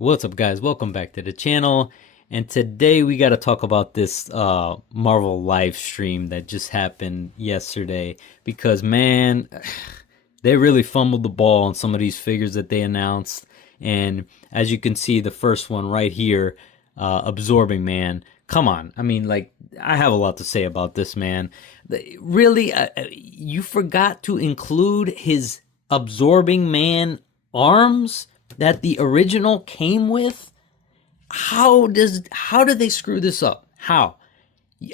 What's up, guys? Welcome back to the channel. And today we got to talk about this Marvel live stream that just happened yesterday. Because, man, they really fumbled the ball on some of these figures that they announced. And as you can see, the first one right here, Absorbing Man. Come on. I mean, like, I have a lot to say about this, man. Really, you forgot to include his Absorbing Man arms that the original came with. How did they screw this up? How?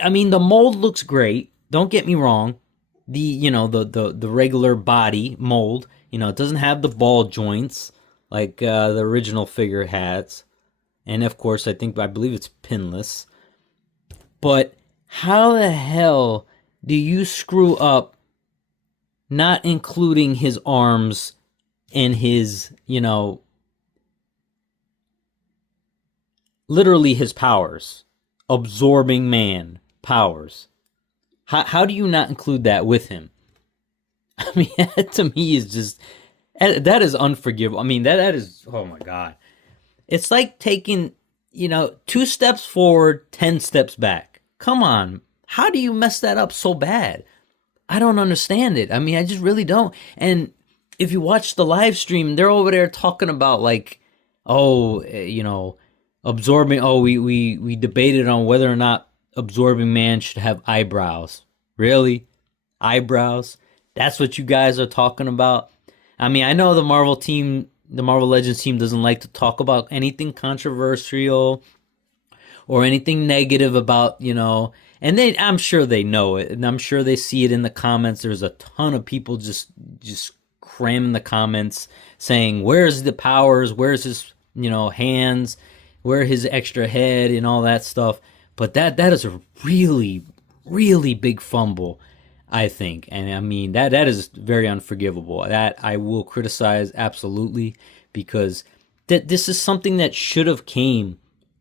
I mean, the mold looks great, don't get me wrong. The regular body mold, it doesn't have the ball joints like the original figure has. And of course, I believe it's pinless. But how the hell do you screw up not including his arms and his, literally his powers? Absorbing Man powers. How do you not include that with him? I mean, that to me is just, that is unforgivable. I mean, that is, oh my God. It's like taking, 2 steps forward, 10 steps back. Come on. How do you mess that up so bad? I don't understand it. I mean, I just really don't. And if you watch the live stream, they're over there talking about like, oh, Absorbing, we debated on whether or not Absorbing Man should have eyebrows. Really? Eyebrows? That's what you guys are talking about? I mean, I know the Marvel Legends team doesn't like to talk about anything controversial or anything negative about, and I'm sure they know it, and I'm sure they see it in the comments. There's a ton of people just cramming the comments saying, where's the powers? Where's his, hands? Where his extra head and all that stuff. But that is a really, really big fumble, I think. And I mean, that is very unforgivable. That I will criticize absolutely, because this is something that should have came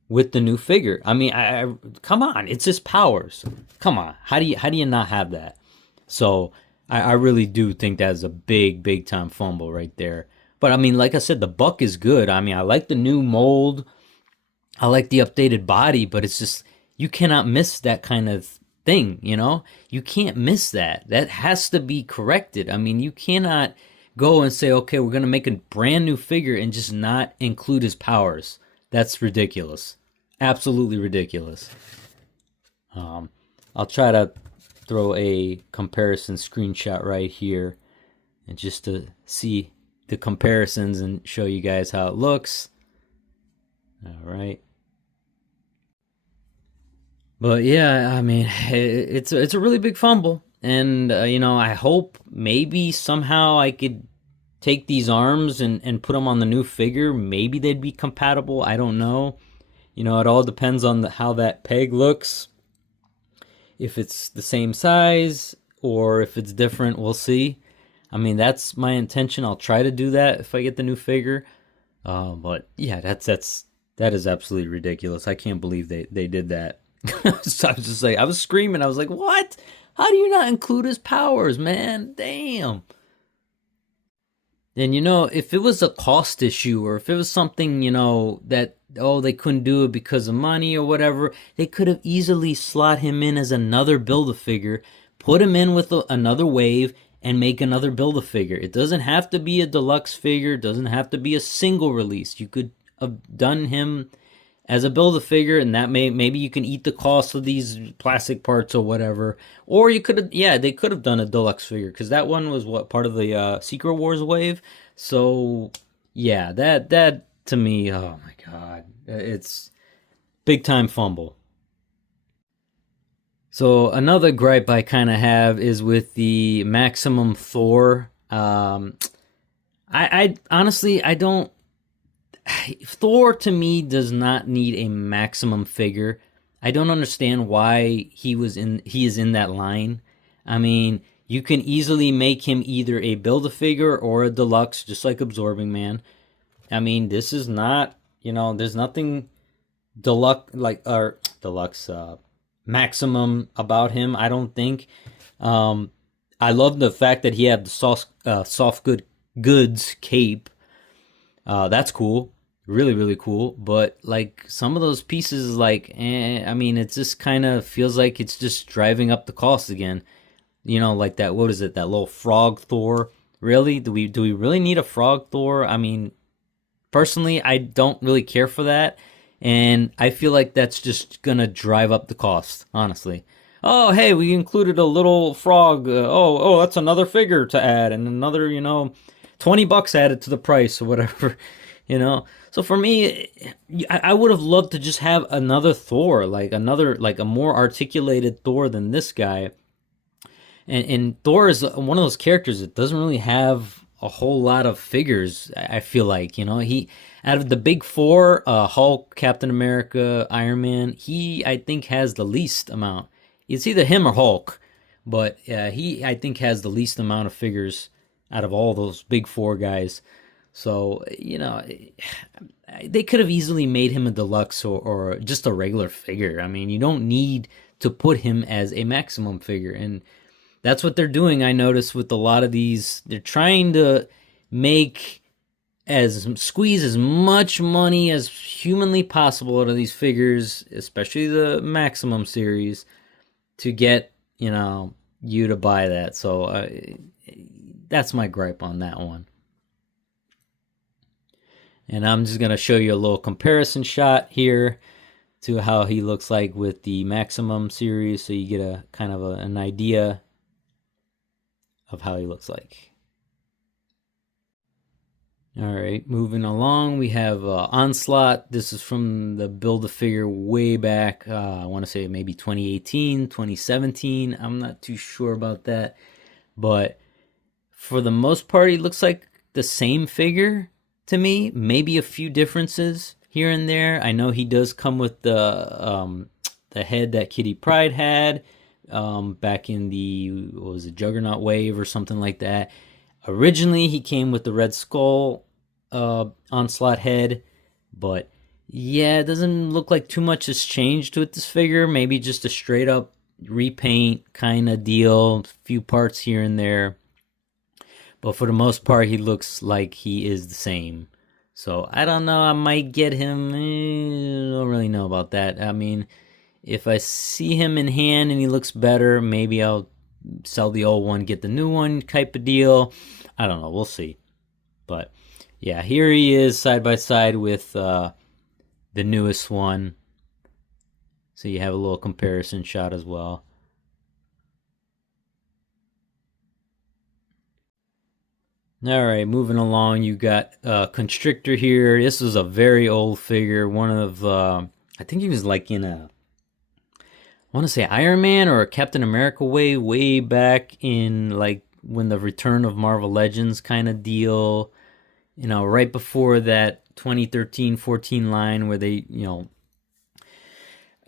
with the new figure. I mean, I come on, it's his powers. Come on, how do you not have that? So I really do think that's a big time fumble right there. But I mean, like I said, the buck is good. I mean, I like the new mold. I like the updated body, but it's just, you cannot miss that kind of thing, You can't miss that. That has to be corrected. I mean, you cannot go and say, okay, we're going to make a brand new figure and just not include his powers. That's ridiculous. Absolutely ridiculous. I'll try to throw a comparison screenshot right here, and just to see the comparisons and show you guys how it looks. All right. But yeah, I mean, it's a really big fumble. And, I hope maybe somehow I could take these arms and put them on the new figure. Maybe they'd be compatible. I don't know. It all depends on how that peg looks. If it's the same size or if it's different, we'll see. I mean, that's my intention. I'll try to do that if I get the new figure. But yeah, that is absolutely ridiculous. I can't believe they did that. So I was just like, I was screaming. I was like, what? How do you not include his powers, man? Damn. And if it was a cost issue, or if it was something, that, they couldn't do it because of money or whatever, they could have easily slot him in as another Build-A-Figure, put him in with another wave, and make another Build-A-Figure. It doesn't have to be a deluxe figure. It doesn't have to be a single release. You could have done him as a Build-A-Figure, and that maybe you can eat the cost of these plastic parts or whatever. Or you could have, they could have done a deluxe figure, because that one was part of the Secret Wars wave. So yeah, that to me, oh my God, it's big time fumble. So another gripe I kind of have is with the Maximum Thor. I honestly, I don't. Thor to me does not need a maximum figure. I don't understand why he is in that line. I mean, you can easily make him either a Build-A-Figure or a deluxe, just like Absorbing Man. I mean, this is not, there's nothing deluxe maximum about him, I don't think. I love the fact that he had the soft goods cape. That's cool. really really cool. But like some of those pieces, like I mean, it just kind of feels like it's just driving up the cost again. You know, like that. What is it? That little frog Thor. Really? Do we really need a frog Thor? I mean, personally, I don't really care for that, and I feel like that's just gonna drive up the cost. Honestly. Oh, hey, we included a little frog. Oh, that's another figure to add, and another, $20 added to the price or whatever. You know. So for me, I would have loved to just have another Thor, like another, like a more articulated Thor than this guy. And Thor is one of those characters that doesn't really have a whole lot of figures. I feel like, he, out of the big four, Hulk, Captain America, Iron Man, he, I think, has the least amount. It's either him or Hulk, but he, I think, has the least amount of figures out of all those big four guys. So, they could have easily made him a deluxe, or just a regular figure. I mean, you don't need to put him as a maximum figure. And that's what they're doing, I notice, with a lot of these. They're trying to squeeze as much money as humanly possible out of these figures, especially the maximum series, to get, you to buy that. So that's my gripe on that one. And I'm just going to show you a little comparison shot here to how he looks like with the maximum series, so you get a kind of an idea of how he looks like. All right, moving along, we have Onslaught. This is from the Build-A-Figure way back. I want to say maybe 2018, 2017. I'm not too sure about that. But for the most part, he looks like the same figure to me. Maybe a few differences here and there. I know he does come with the head that Kitty Pryde had back in the, what was it, Juggernaut Wave or something like that. Originally, he came with the Red Skull Onslaught head, but yeah, it doesn't look like too much has changed with this figure. Maybe just a straight up repaint kind of deal, a few parts here and there. But for the most part, he looks like he is the same. So I don't know, I might get him. I don't really know about that. I mean, if I see him in hand and he looks better, maybe I'll sell the old one, get the new one type of deal. I don't know, we'll see. But yeah, here he is side by side with the newest one. So you have a little comparison shot as well. All right, moving along, you got Constrictor here. This is a very old figure. One of, I think he was like in a, I want to say Iron Man or a Captain America way back in like when the Return of Marvel Legends kind of deal, right before that 2013-14 line where they,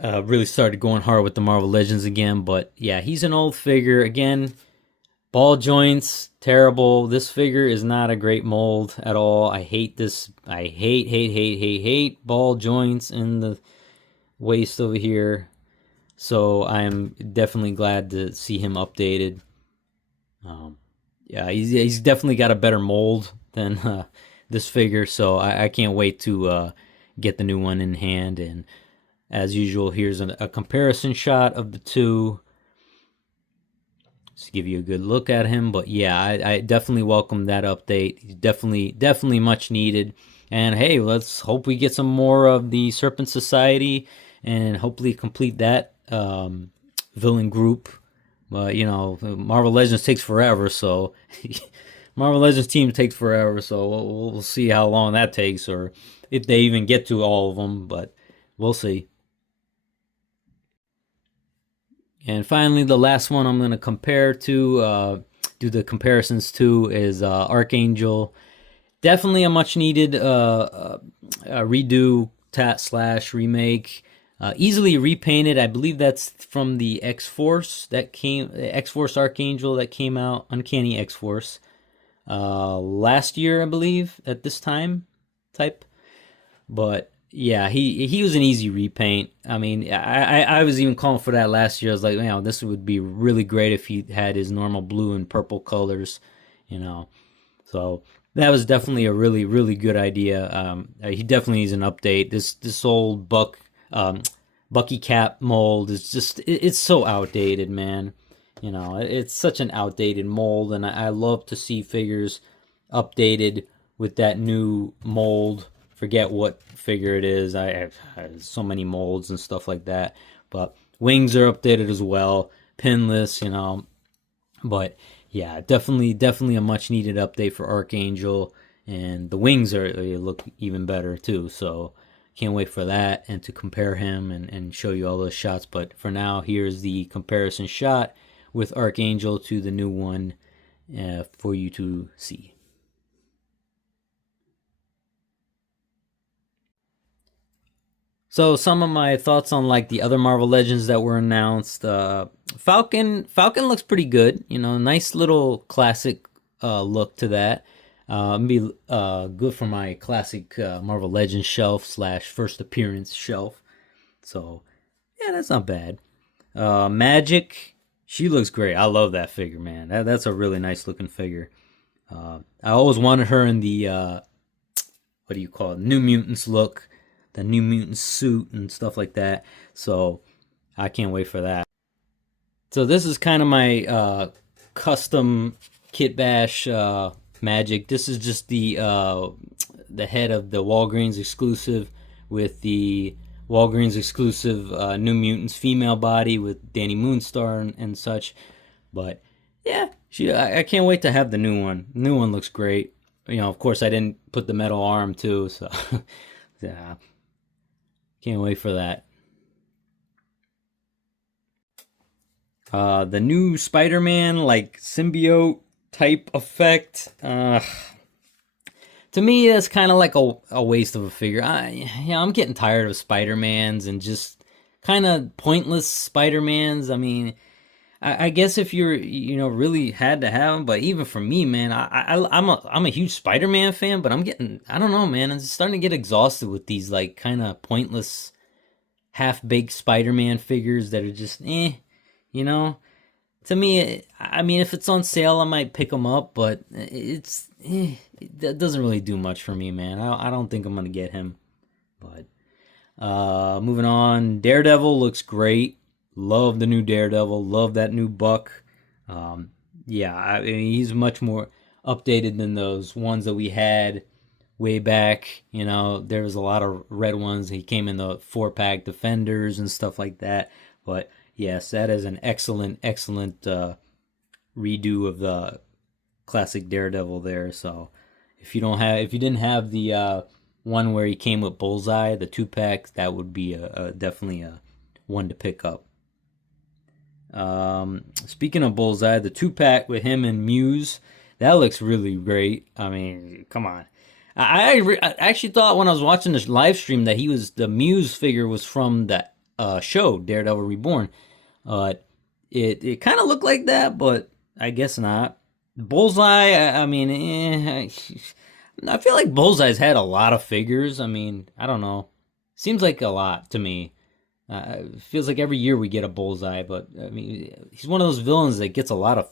really started going hard with the Marvel Legends again. But yeah, he's an old figure. Again, ball joints, terrible. This figure is not a great mold at all. I hate this. I hate ball joints in the waist over here. So I'm definitely glad to see him updated. Yeah, he's definitely got a better mold than this figure. So I can't wait to get the new one in hand. And as usual, here's a comparison shot of the two, to give you a good look at him. But yeah, I definitely welcome that update. He's definitely much needed. And hey, let's hope we get some more of the Serpent Society and hopefully complete that villain group. But Marvel Legends takes forever, so Marvel Legends team takes forever, so we'll see how long that takes, or if they even get to all of them, but we'll see. And finally, the last one I'm going to compare to, do the comparisons to, is Archangel. Definitely a much needed redo / remake. Easily repainted. I believe that's from the X-Force X-Force Archangel that came out, Uncanny X-Force, last year, I believe, at this time type. But yeah, he was an easy repaint. I mean, I was even calling for that last year. I was like, this would be really great if he had his normal blue and purple colors, So that was definitely a really, really good idea. He definitely needs an update. This old Bucky Cap mold is just it's so outdated, man. You know, it's such an outdated mold, and I love to see figures updated with that new mold. Forget what figure it is. I have so many molds and stuff like that. But wings are updated as well, pinless, you know. But yeah, definitely a much needed update for Archangel, and the wings they look even better too. So can't wait for that and to compare him and show you all those shots. But for now, here's the comparison shot with Archangel to the new one for you to see. So some of my thoughts on like the other Marvel Legends that were announced. Falcon looks pretty good. You know, nice little classic look to that. Be good for my classic Marvel Legends shelf / first appearance shelf. So yeah, that's not bad. Magic, she looks great. I love that figure, man. That's a really nice looking figure. I always wanted her in the what do you call it? New Mutants look. The New Mutant suit and stuff like that. So I can't wait for that. So this is kind of my custom Kit Bash Magic. This is just the head of the Walgreens exclusive with the Walgreens exclusive New Mutants female body with Danny Moonstar and such. But yeah, I can't wait to have the new one. The new one looks great. You know, of course I didn't put the metal arm too, so yeah. Can't wait for that. The new Spider-Man, like, symbiote type effect. To me, it's kind of like a waste of a figure. I'm getting tired of Spider-Mans and just kind of pointless Spider-Mans. I mean, I guess if you're, really had to have them, but even for me, man, I'm a huge Spider-Man fan, but I don't know, man, I'm just starting to get exhausted with these, like, kind of pointless, half-baked Spider-Man figures that are just, you know? To me, I mean, if it's on sale, I might pick them up, but that doesn't really do much for me, man. I don't think I'm going to get him, but, moving on, Daredevil looks great. Love the new Daredevil. Love that new Buck. Yeah, I mean, he's much more updated than those ones that we had way back. You know, there was a lot of red ones. He came in the 4-pack Defenders and stuff like that. But yes, that is an excellent redo of the classic Daredevil there. So if you didn't have the one where he came with Bullseye, the 2-pack, that would be definitely a one to pick up. Speaking of Bullseye, the 2-pack with him and Muse, that looks really great. I mean, come on. I actually thought when I was watching this live stream that the Muse figure was from that show, Daredevil Reborn. It kind of looked like that, but I guess not. Bullseye, I mean, I feel like Bullseye's had a lot of figures. I mean, I don't know. Seems like a lot to me. It feels like every year we get a Bullseye, but I mean, he's one of those villains that gets a lot of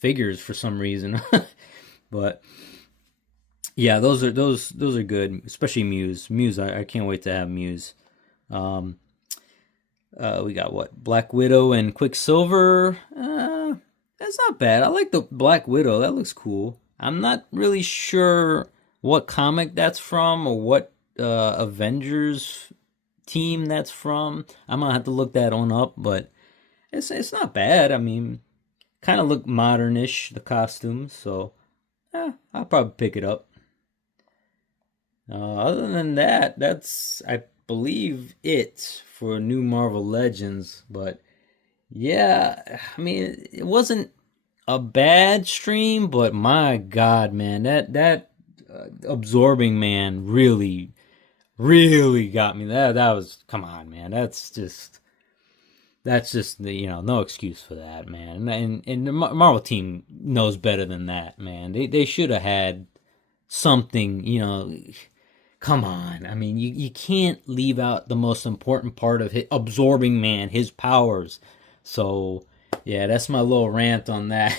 figures for some reason. But yeah, those are good, especially Muse. Muse, I can't wait to have Muse. We got what? Black Widow and Quicksilver. That's not bad. I like the Black Widow. That looks cool. I'm not really sure what comic that's from or what Avengers team that's from. I'm gonna have to look that one up, but it's not bad. I mean, kind of look modernish, the costumes, so I'll probably pick it up. Other than that, that's, I believe, it for new Marvel Legends. But yeah, I mean, it wasn't a bad stream, but my God, man, that Absorbing Man really got me. That was, come on, man. That's just no excuse for that, man. And the Marvel team knows better than that, man. They should have had something, come on. I mean, you can't leave out the most important part of Absorbing Man, his powers. So yeah, that's my little rant on that.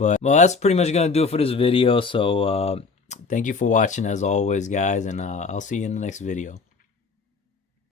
But, well, that's pretty much going to do it for this video. So, thank you for watching as always, guys. And I'll see you in the next video.